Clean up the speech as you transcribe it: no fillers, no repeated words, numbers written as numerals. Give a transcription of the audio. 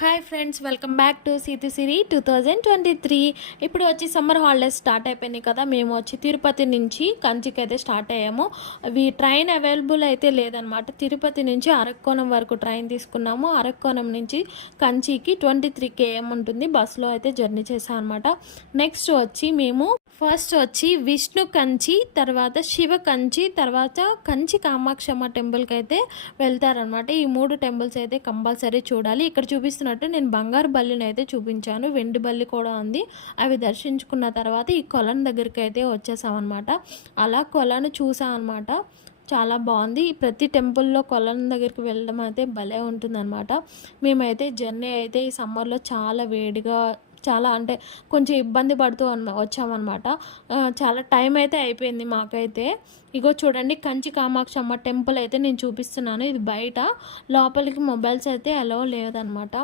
Hi friends, welcome back to Seethu Siri 2023. ఇప్పుడు వచ్చి summer holidays start అయిపోయినాయి కదా. మేము వచ్చి తిరుపతి నుంచి కంచికి అయితే స్టార్ట్ అయ్యాము. అవి ట్రైన్ అవైలబుల్ అయితే లేదనమాట. తిరుపతి నుంచి అరక్కోణం వరకు ట్రైన్ తీసుకున్నాము. అరక్కోణం నుంచి కంచికి 23 km ఉంటుంది. బస్సులో అయితే జర్నీ చేసాం అనమాట. నెక్స్ట్ వచ్చి మేము ఫస్ట్ వచ్చి విష్ణు కంచి, తర్వాత శివ కంచి, తర్వాత కంచి కామాక్షమ్మ టెంపుల్కి అయితే వెళ్తారనమాట. ఈ 3 టెంపుల్స్ అయితే కంపల్సరీ చూడాలి. ఇక్కడ చూపిస్తున్నట్టు నేను బంగారు బల్లిని అయితే చూపించాను, వెండి బల్లి కూడా ఉంది. అవి దర్శించుకున్న తర్వాత ఈ కొలను దగ్గరికి అయితే వచ్చేసామన్నమాట. అలా కొలను చూసాం అనమాట. చాలా బాగుంది. ప్రతి టెంపుల్లో కొలను దగ్గరికి వెళ్ళడం అయితే భలే ఉంటుందన్నమాట. మేమైతే జర్నీ అయితే ఈ సమ్మర్లో చాలా వేడిగా, చాలా అంటే కొంచెం ఇబ్బంది పడుతూ వచ్చామన్నమాట. చాలా టైం అయితే అయిపోయింది మాకైతే. ఇగో చూడండి, కంచి కామాక్షమ్మ టెంపుల్ అయితే నేను చూపిస్తున్నాను. ఇది బయట, లోపలికి మొబైల్స్ అయితే అలో లేదనమాట.